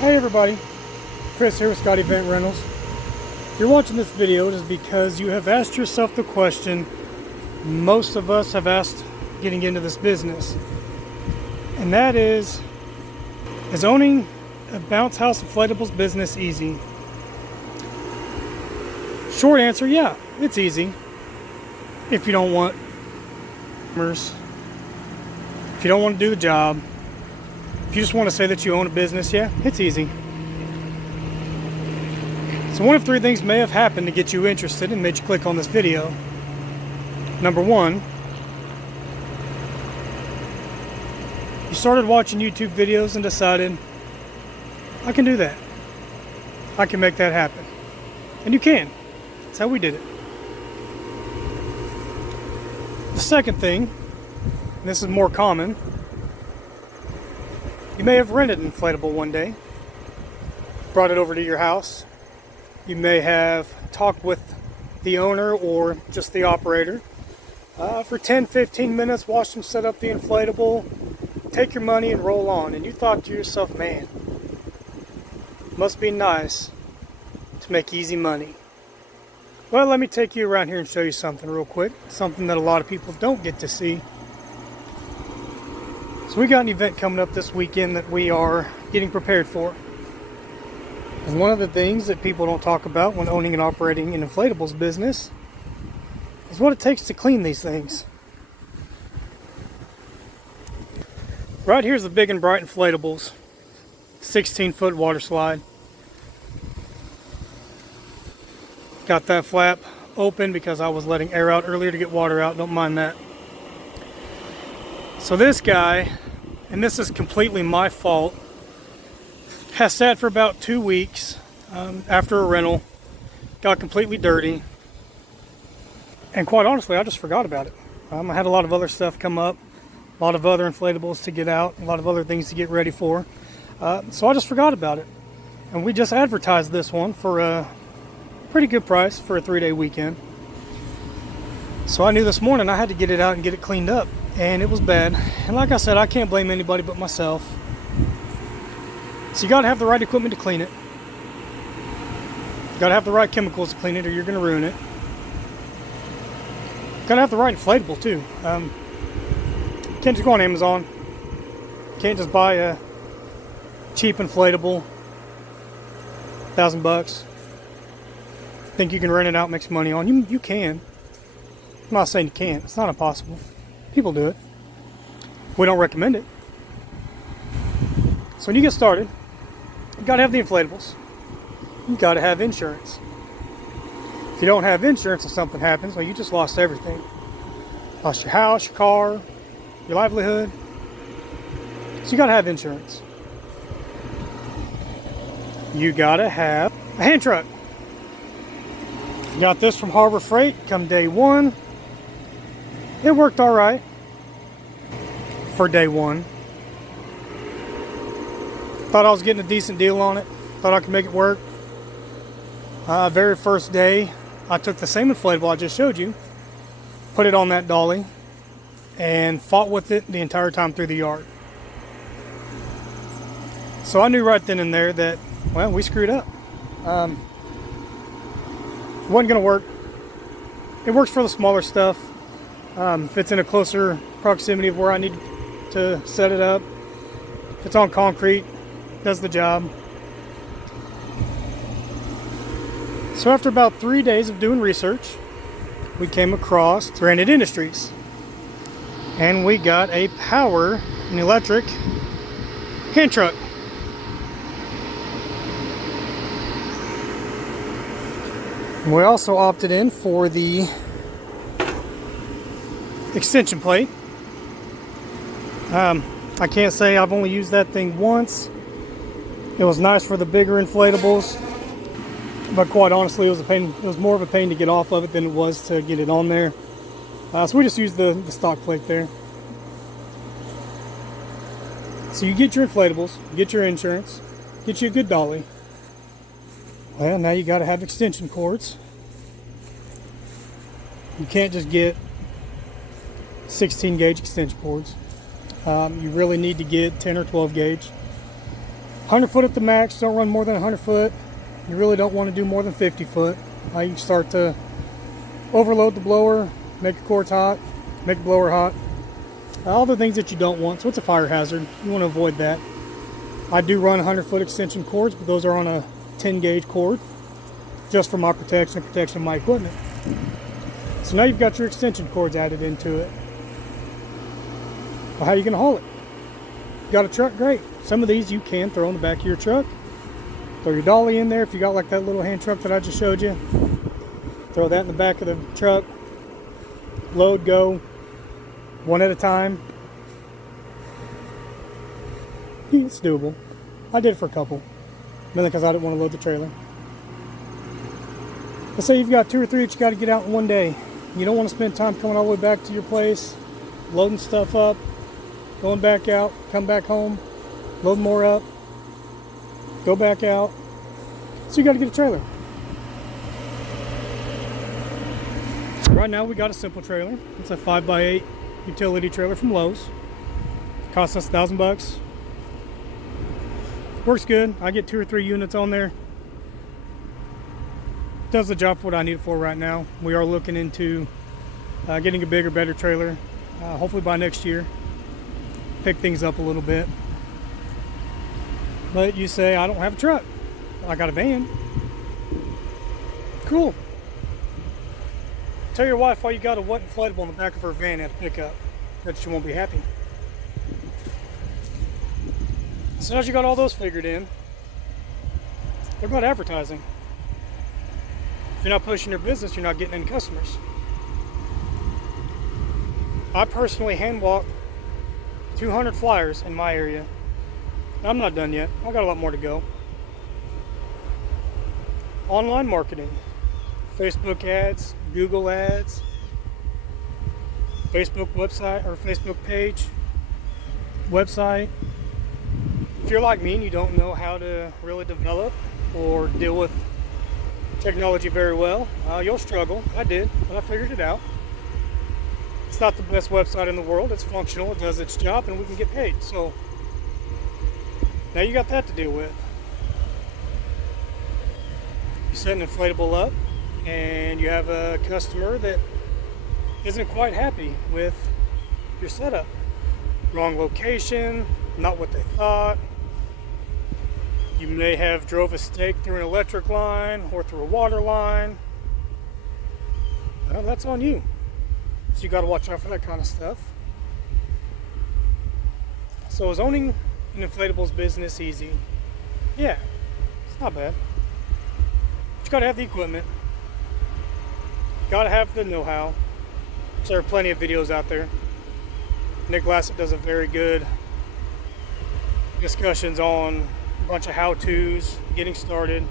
Hey everybody, Chris here with Scott Event Rentals. If you're watching this video, it is because you have asked yourself the question most of us have asked getting into this business. And that is owning a bounce house inflatables business easy? Short answer, yeah, it's easy. If you don't want customers, if you don't want to do the job, if you just want to say that you own a business, yeah, it's easy. So one of three things may have happened to get you interested and made you click on this video. Number one, you started watching YouTube videos and decided, I can do that. I can make that happen. And you can. That's how we did it. The second thing, and this is more common, you may have rented an inflatable one day, brought it over to your house. You may have talked with the owner or just the operator for 10-15 minutes, watched them set up the inflatable, take your money and roll on. And you thought to yourself, man, must be nice to make easy money. Well, let me take you around here and show you something real quick, something that a lot of people don't get to see. So we got an event coming up this weekend that we are getting prepared for. And one of the things that people don't talk about when owning and operating an inflatables business is what it takes to clean these things. Right here's the Big and Bright Inflatables 16-foot water slide. Got that flap open because I was letting air out earlier to get water out. Don't mind that. So this guy, and this is completely my fault, has sat for about 2 weeks after a rental, got completely dirty, and quite honestly, I just forgot about it. I had a lot of other stuff come up, a lot of other inflatables to get out, a lot of other things to get ready for, so I just forgot about it. And we just advertised this one for a pretty good price for a 3-day weekend. So I knew this morning I had to get it out and get it cleaned up. And it was bad. And like I said, I can't blame anybody but myself. So you got to have the right equipment to clean it. You got to have the right chemicals to clean it or you're going to ruin it. You got to have the right inflatable too. You can't just go on Amazon. You can't just buy a cheap inflatable, $1,000. Think you can rent it out and make some money on. You can. I'm not saying you can't. It's not impossible. People do it. We don't recommend it. So when you get started, you got to have the inflatables. You got to have insurance. If you don't have insurance and something happens, well, you just lost everything. Lost your house, your car, your livelihood. So you got to have insurance. You got to have a hand truck. Got this from Harbor Freight come day one. It worked all right for day one. Thought I was getting a decent deal on it. Thought I could make it work. Very first day, I took the same inflatable I just showed you, put it on that dolly, and fought with it the entire time through the yard. So I knew right then and there that, well, we screwed up. It wasn't going to work. It works for the smaller stuff. If it's in a closer proximity of where I need to set it up. If it's on concrete, does the job. So after about 3 days of doing research, we came across Granite Industries. And we got a power and electric hand truck. We also opted in for the extension plate. I can't say I've only used that thing once. It was nice for the bigger inflatables, but quite honestly, it was a pain. It was more of a pain to get off of it than it was to get it on there. So we just used the stock plate there. So you get your inflatables, get your insurance, get you a good dolly. Well, now you got to have extension cords. You can't just get 16 gauge extension cords. You really need to get 10 or 12 gauge. 100 foot at the max. Don't run more than 100 foot. You really don't want to do more than 50 foot. You start to overload the blower, make the cords hot, make the blower hot. All the things that you don't want. So it's a fire hazard. You want to avoid that. I do run 100 foot extension cords, but those are on a 10 gauge cord, just for my protection and protection of my equipment. So now you've got your extension cords added into it. Well, how are you going to haul it? Got a truck? Great. Some of these you can throw in the back of your truck. Throw your dolly in there if you got like that little hand truck that I just showed you. Throw that in the back of the truck. Load, go. One at a time. Yeah, it's doable. I did it for a couple. Mainly because I didn't want to load the trailer. Let's say you've got 2 or 3 that you got to get out in one day. You don't want to spend time coming all the way back to your place, loading stuff up, going back out, come back home, load more up, go back out. So you got to get a trailer. Right now we got a simple trailer. It's a 5x8 utility trailer from Lowe's. Cost us $1,000. Works good. I get 2 or 3 units on there. Does the job for what I need it for right now. We are looking into getting a bigger, better trailer. Hopefully by next year. Pick things up a little bit. But you say, I don't have a truck. I got a van. Cool. Tell your wife why you got a wet inflatable in the back of her van at a pickup. Bet she won't be happy. So as you got all those figured in, what about advertising? If you're not pushing your business, you're not getting any customers. I personally hand walk 200 flyers in my area. I'm not done yet. I got a lot more to go. Online marketing, Facebook ads, Google ads, Facebook website or Facebook page, website. If you're like me and you don't know how to really develop or deal with technology very well, you'll struggle. I did, but I figured it out. It's not the best website in the world. It's functional, it does its job, and we can get paid. So now you got that to deal with. You set an inflatable up and you have a customer that isn't quite happy with your setup. Wrong location, not what they thought. You may have drove a stake through an electric line or through a water line. Well, that's on you. So you got to watch out for that kind of stuff. So is owning an inflatables business easy? Yeah, it's not bad. But you got to have the equipment. You got to have the know-how. So there are plenty of videos out there. Nick Glassett does a very good discussions on a bunch of how-tos, getting started.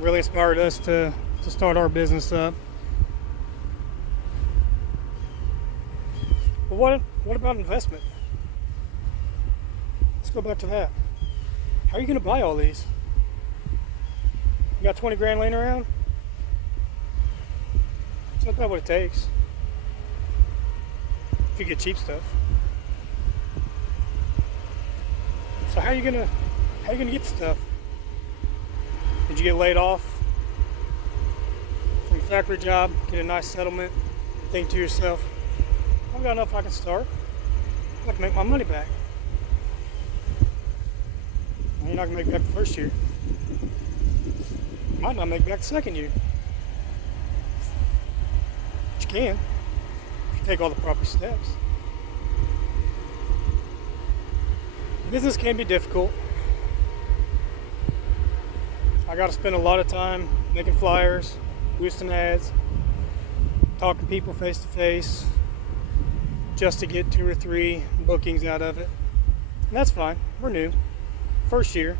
Really inspired us to start our business up. But what about investment? Let's go back to that. How are you going to buy all these? You got 20 grand laying around? It's not bad what it takes. If you get cheap stuff. So how are you gonna get the stuff? Did you get laid off from a factory job, get a nice settlement, think to yourself, I've got enough I can start. I can make my money back. You're not gonna make back the first year. You might not make back the second year. But you can if you take all the proper steps. Business can be difficult. I got to spend a lot of time making flyers, boosting ads, talking to people face to face, just to get 2 or 3 bookings out of it. And that's fine. We're new. First year.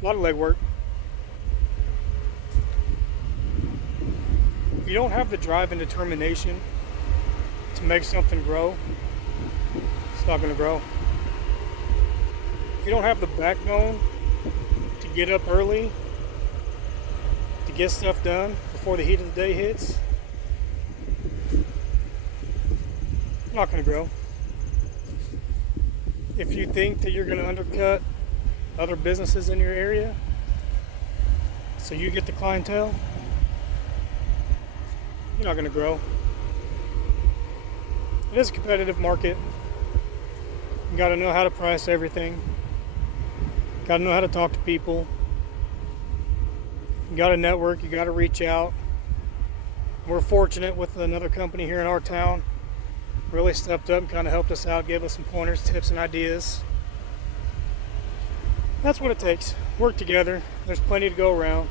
A lot of legwork. If you don't have the drive and determination to make something grow, it's not going to grow. If you don't have the backbone to get up early, to get stuff done before the heat of the day hits, you're not going to grow. If you think that you're going to undercut other businesses in your area so you get the clientele, you're not going to grow. It is a competitive market. You got to know how to price everything. Got to know how to talk to people. You got to network. You got to reach out. We're fortunate with another company here in our town. Really stepped up and kind of helped us out, gave us some pointers, tips, and ideas. That's what it takes. Work together. There's plenty to go around.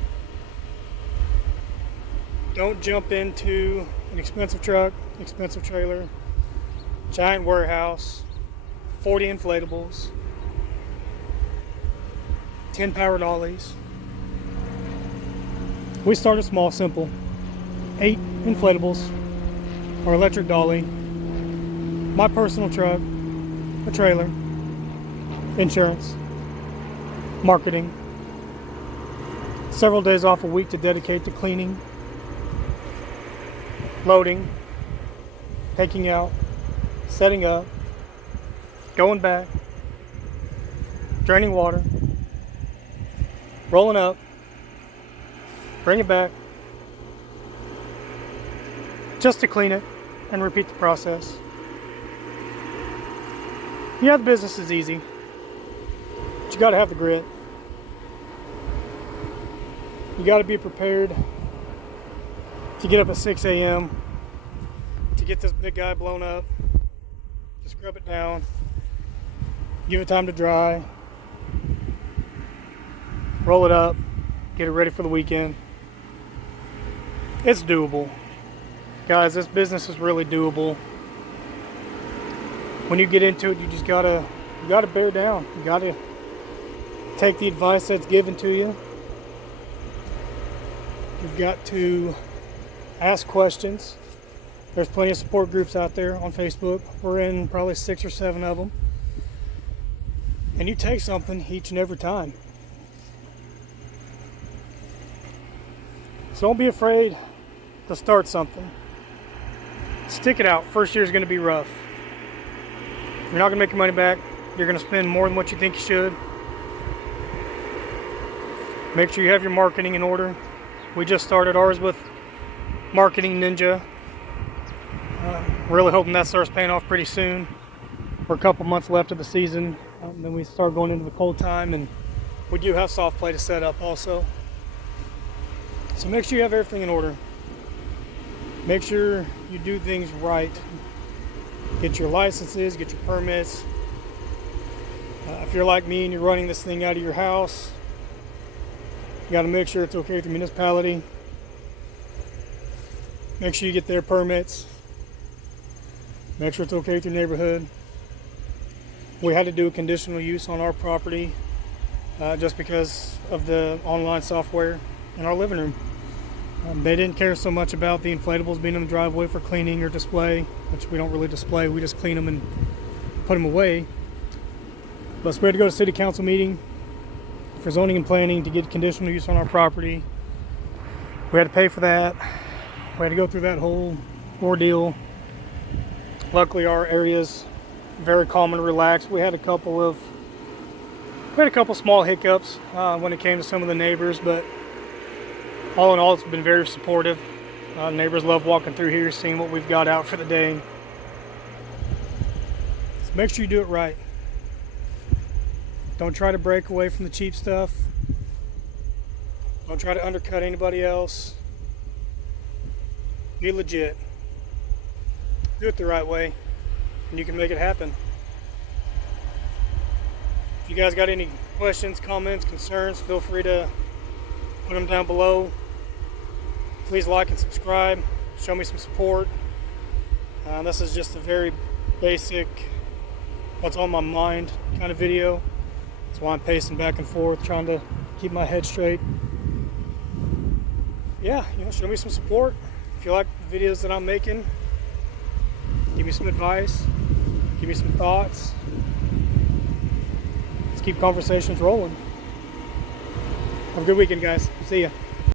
Don't jump into an expensive truck, expensive trailer, giant warehouse, 40 inflatables, 10 power dollies. We started small, simple. 8 inflatables, our electric dolly, my personal truck, a trailer, insurance, marketing, several days off a week to dedicate to cleaning, loading, taking out, setting up, going back, draining water, rolling up, bring it back, just to clean it and repeat the process. Yeah, the business is easy, but you got to have the grit. You got to be prepared to get up at 6 a.m. to get this big guy blown up, to scrub it down, give it time to dry, roll it up, get it ready for the weekend. It's doable. Guys, this business is really doable. When you get into it, you just gotta bear down. You gotta take the advice that's given to you. You've got to ask questions. There's plenty of support groups out there on Facebook. We're in probably 6 or 7 of them. And you take something each and every time. So don't be afraid to start something. Stick it out. First year is going to be rough. You're not going to make your money back. You're going to spend more than what you think you should. Make sure you have your marketing in order. We just started ours with Marketing Ninja. Really hoping that starts paying off pretty soon. We're a couple months left of the season. Then we start going into the cold time, and we do have soft play to set up also. So make sure you have everything in order. Make sure you do things right. Get your licenses, get your permits. If you're like me and you're running this thing out of your house, you got to make sure it's okay with the municipality. Make sure you get their permits. Make sure it's okay with your neighborhood. We had to do a conditional use on our property just because of the online software in our living room. They didn't care so much about the inflatables being in the driveway for cleaning or display, which we don't really display. We just clean them and put them away. But we had to go to city council meeting for zoning and planning to get conditional use on our property. We had to pay for that. We had to go through that whole ordeal. Luckily, our area's very calm and relaxed. We had a couple small hiccups when it came to some of the neighbors, but all in all, it's been very supportive. Neighbors love walking through here, seeing what we've got out for the day. So make sure you do it right. Don't try to break away from the cheap stuff. Don't try to undercut anybody else. Be legit. Do it the right way, and you can make it happen. If you guys got any questions, comments, concerns, feel free to put them down below. Please like and subscribe. Show me some support. This is just a very basic, what's on my mind kind of video. That's why I'm pacing back and forth, trying to keep my head straight. Yeah, show me some support. If you like the videos that I'm making, give me some advice, give me some thoughts. Let's keep conversations rolling. Have a good weekend, guys. See ya.